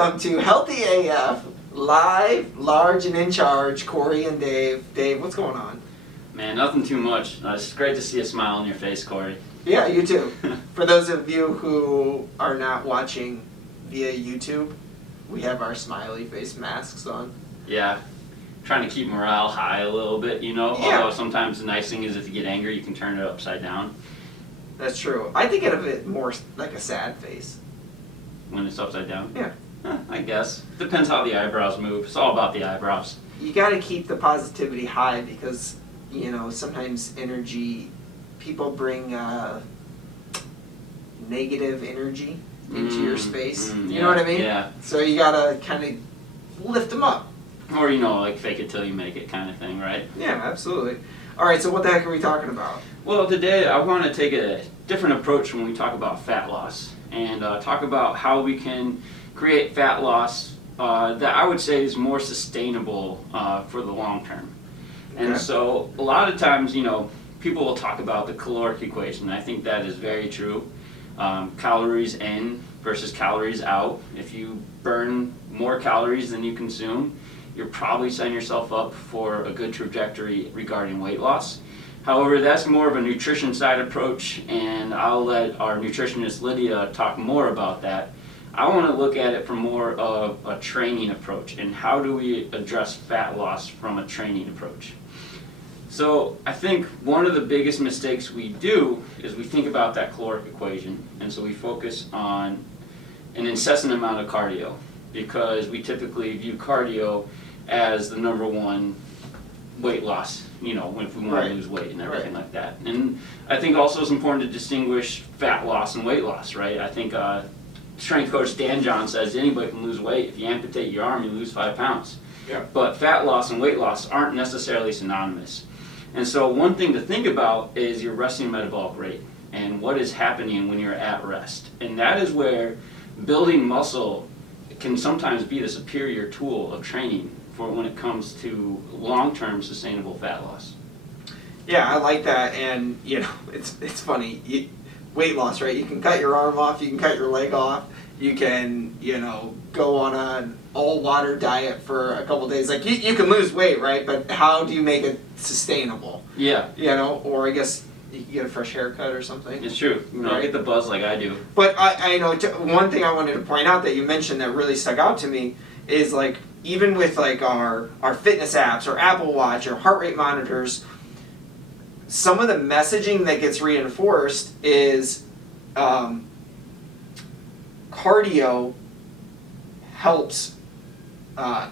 welcome to Healthy AF, live, large, and in charge, Cory and Dave. Dave, what's going on? Man, nothing too much. It's great to see a smile on your face, Cory. Yeah, you too. For those of you who are not watching via YouTube, we have our smiley face masks on. Yeah, trying to keep morale high a little bit, you know? Yeah. Although sometimes the nice thing is if you get angry, you can turn it upside down. That's true. I think of it more like a sad face. When it's upside down? Yeah. I guess. Depends how the eyebrows move. It's all about the eyebrows. You got to keep the positivity high because, you know, sometimes people bring negative energy into your space. You know what I mean? Yeah. So you got to kind of lift them up. Or, you know, like fake it till you make it kind of thing, right? Yeah, absolutely. All right, so what the heck are we talking about? Well, today I want to take a different approach when we talk about fat loss and talk about how we can create fat loss that I would say is more sustainable for the long term. And so a lot of times, you know, people will talk about the caloric equation. I think that is very true. Calories in versus calories out. If you burn more calories than you consume, you're probably setting yourself up for a good trajectory regarding weight loss. However, that's more of a nutrition side approach, and I'll let our nutritionist Lydia talk more about that. I want to look at it from more of a training approach, and how do we address fat loss from a training approach. So I think one of the biggest mistakes we do is we think about that caloric equation, and so we focus on an incessant amount of cardio, because we typically view cardio as the number one weight loss, you know, if we want to lose weight and everything like that. And I think also it's important to distinguish fat loss and weight loss, right? I think strength coach Dan John says anybody can lose weight. If you amputate your arm, you lose 5 pounds. Yeah. But fat loss and weight loss aren't necessarily synonymous. And so one thing to think about is your resting metabolic rate and what is happening when you're at rest. And that is where building muscle can sometimes be the superior tool of training for when it comes to long-term sustainable fat loss. Yeah, I like that, and you know, it's funny. Weight loss, right? You can cut your arm off, you can cut your leg off, you can, you know, go on an all-water diet for a couple days. Like, you can lose weight, right? But how do you make it sustainable? Yeah. You know, or I guess you can get a fresh haircut or something. It's true. You know, right? get the buzz like I do. But I know one thing I wanted to point out that you mentioned that really stuck out to me is, like, even with like our fitness apps or Apple Watch or heart rate monitors, some of the messaging that gets reinforced is cardio helps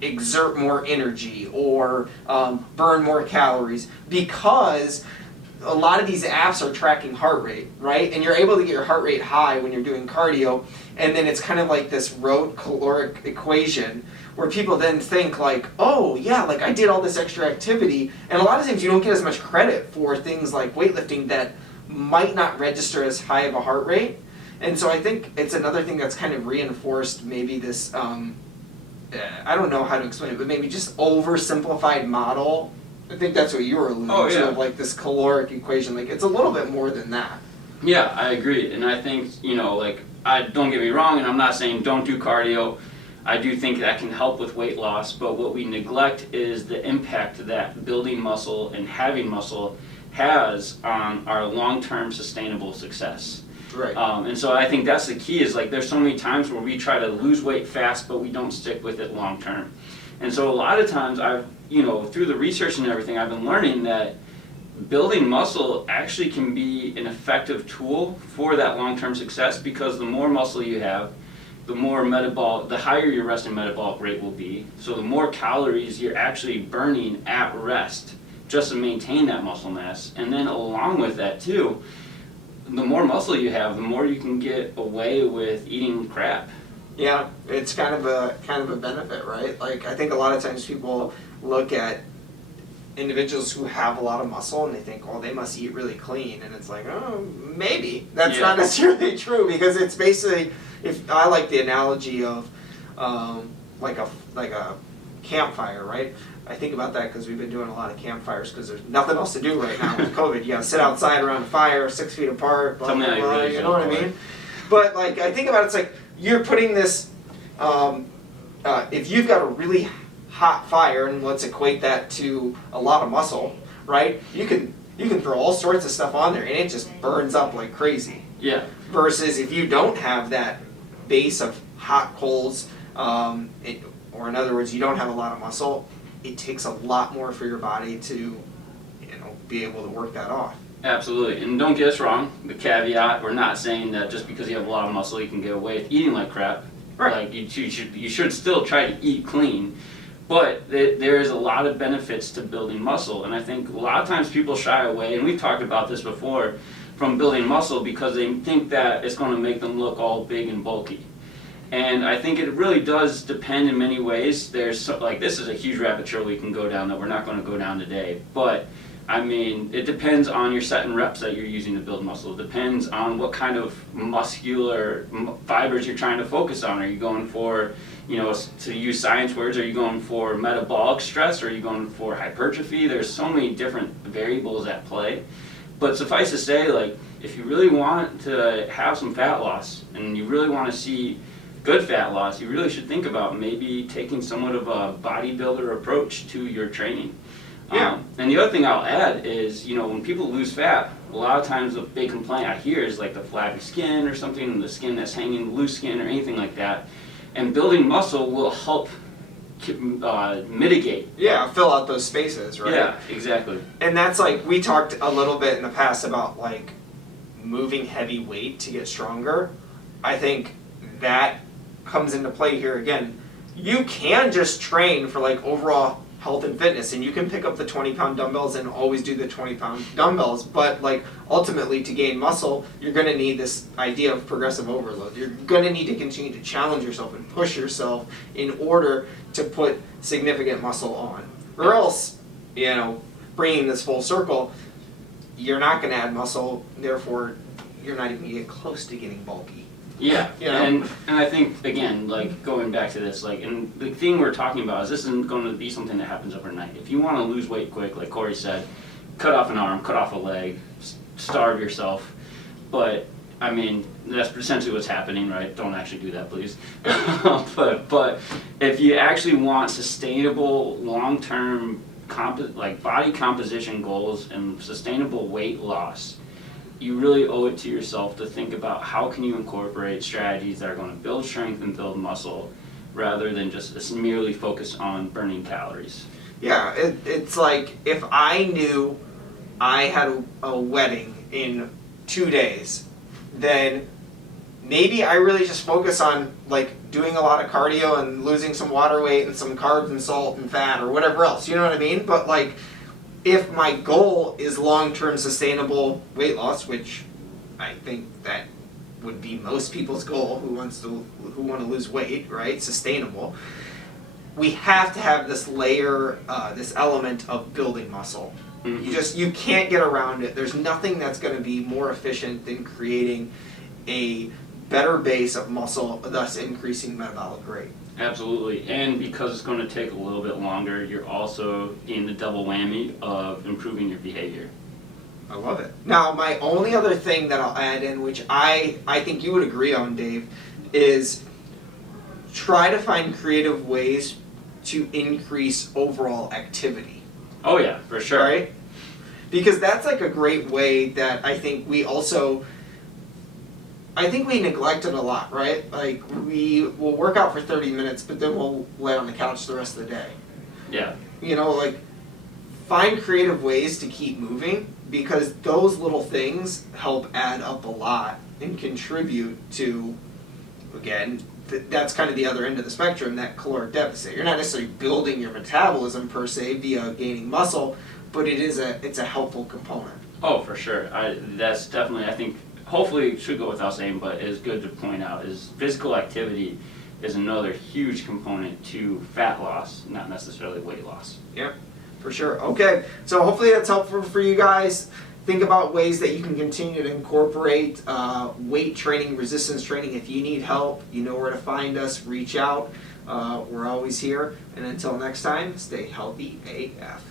exert more energy or burn more calories, because a lot of these apps are tracking heart rate, right? And you're able to get your heart rate high when you're doing cardio, and then it's kind of like this rote caloric equation where people then think like, oh yeah, like I did all this extra activity, and a lot of times you don't get as much credit for things like weightlifting that might not register as high of a heart rate. And so I think it's another thing that's kind of reinforced maybe this, I don't know how to explain it, but maybe just oversimplified model. I think that's what you were alluding to, of like this caloric equation. Like, it's a little bit more than that. Yeah, I agree. And I think, you know, like, don't get me wrong, and I'm not saying don't do cardio. I do think that can help with weight loss, but what we neglect is the impact that building muscle and having muscle has on our long-term sustainable success. Right. And so I think that's the key, is like there's so many times where we try to lose weight fast, but we don't stick with it long-term. And so a lot of times you know, through the research and everything, I've been learning that building muscle actually can be an effective tool for that long-term success, because the more muscle you have, the higher your resting metabolic rate will be. So the more calories you're actually burning at rest just to maintain that muscle mass. And then along with that too, the more muscle you have, the more you can get away with eating crap. Yeah, it's kind of a benefit, right? Like, I think a lot of times people look at individuals who have a lot of muscle and they think, oh, they must eat really clean, and it's like, oh, maybe that's not necessarily true, because it's basically, if I like the analogy of like a campfire, right? I think about that because we've been doing a lot of campfires because there's nothing else to do right now with COVID. You gotta sit outside around a fire, 6 feet apart, blah, blah, blah, you know what I mean? But like, I think about it, it's like you're putting this if you've got a really hot fire, and let's equate that to a lot of muscle, right? You can throw all sorts of stuff on there, and it just burns up like crazy. Yeah. Versus if you don't have that base of hot coals, or in other words, you don't have a lot of muscle, it takes a lot more for your body to, be able to work that off. Absolutely, and don't get us wrong, the caveat, we're not saying that just because you have a lot of muscle you can get away with eating like crap. Right. Like you should still try to eat clean, but there is a lot of benefits to building muscle, and I think a lot of times people shy away, and we've talked about this before, from building muscle because they think that it's going to make them look all big and bulky. And I think it really does depend in many ways. This is a huge rabbit trail we can go down that we're not going to go down today, but I mean, it depends on your set and reps that you're using to build muscle. It depends on what kind of muscular fibers you're trying to focus on. Are you going for, to use science words, are you going for metabolic stress? Or are you going for hypertrophy? There's so many different variables at play. But suffice to say, like, if you really want to have some fat loss and you really want to see good fat loss, you really should think about maybe taking somewhat of a bodybuilder approach to your training. Yeah. And the other thing I'll add is, when people lose fat, a lot of times the big complaint I hear is like the flabby skin or something, the skin that's hanging, loose skin or anything like that. And building muscle will help mitigate. Yeah, fill out those spaces, right? Yeah, exactly. And that's like, we talked a little bit in the past about like moving heavy weight to get stronger. I think that comes into play here again. You can just train for like overall health and fitness, and you can pick up the 20-pound dumbbells and always do the 20-pound dumbbells, but like ultimately to gain muscle, you're going to need this idea of progressive overload. You're going to need to continue to challenge yourself and push yourself in order to put significant muscle on. Or else, bringing this full circle, you're not going to add muscle, therefore you're not even going to get close to getting bulky. Yeah, and I think, again, like, going back to this, like, and the thing we're talking about is this isn't going to be something that happens overnight. If you want to lose weight quick, like Cory said, cut off an arm, cut off a leg, starve yourself. But, I mean, that's essentially what's happening, right? Don't actually do that, please. but if you actually want sustainable, long-term, body composition goals and sustainable weight loss, you really owe it to yourself to think about how can you incorporate strategies that are going to build strength and build muscle rather than just merely focus on burning calories. Yeah, it's like if I knew I had a wedding in 2 days, then maybe I really just focus on like doing a lot of cardio and losing some water weight and some carbs and salt and fat or whatever else, you know what I mean? But like, if my goal is long-term sustainable weight loss, which I think that would be most people's goal who want to lose weight, right? Sustainable. We have to have this layer, this element of building muscle. Mm-hmm. You can't get around it. There's nothing that's going to be more efficient than creating a better base of muscle, thus increasing metabolic rate. Absolutely, and because it's going to take a little bit longer, you're also in the double whammy of improving your behavior. I love it. Now, my only other thing that I'll add in, which I think you would agree on, Dave, is try to find creative ways to increase overall activity. Oh yeah, for sure. Right? Because that's like a great way that I think we neglect it a lot, right? Like, we will work out for 30 minutes, but then we'll lay on the couch the rest of the day. Yeah. Like, find creative ways to keep moving, because those little things help add up a lot and contribute to, again, that's kind of the other end of the spectrum, that caloric deficit. You're not necessarily building your metabolism per se via gaining muscle, but it's a helpful component. Oh, for sure. That's definitely, I think, hopefully it should go without saying, but it's good to point out, is physical activity is another huge component to fat loss, not necessarily weight loss. Yep, for sure. Okay, so hopefully that's helpful for you guys. Think about ways that you can continue to incorporate weight training, resistance training. If you need help, you know where to find us. Reach out. We're always here. And until next time, stay healthy AF.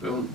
Boom.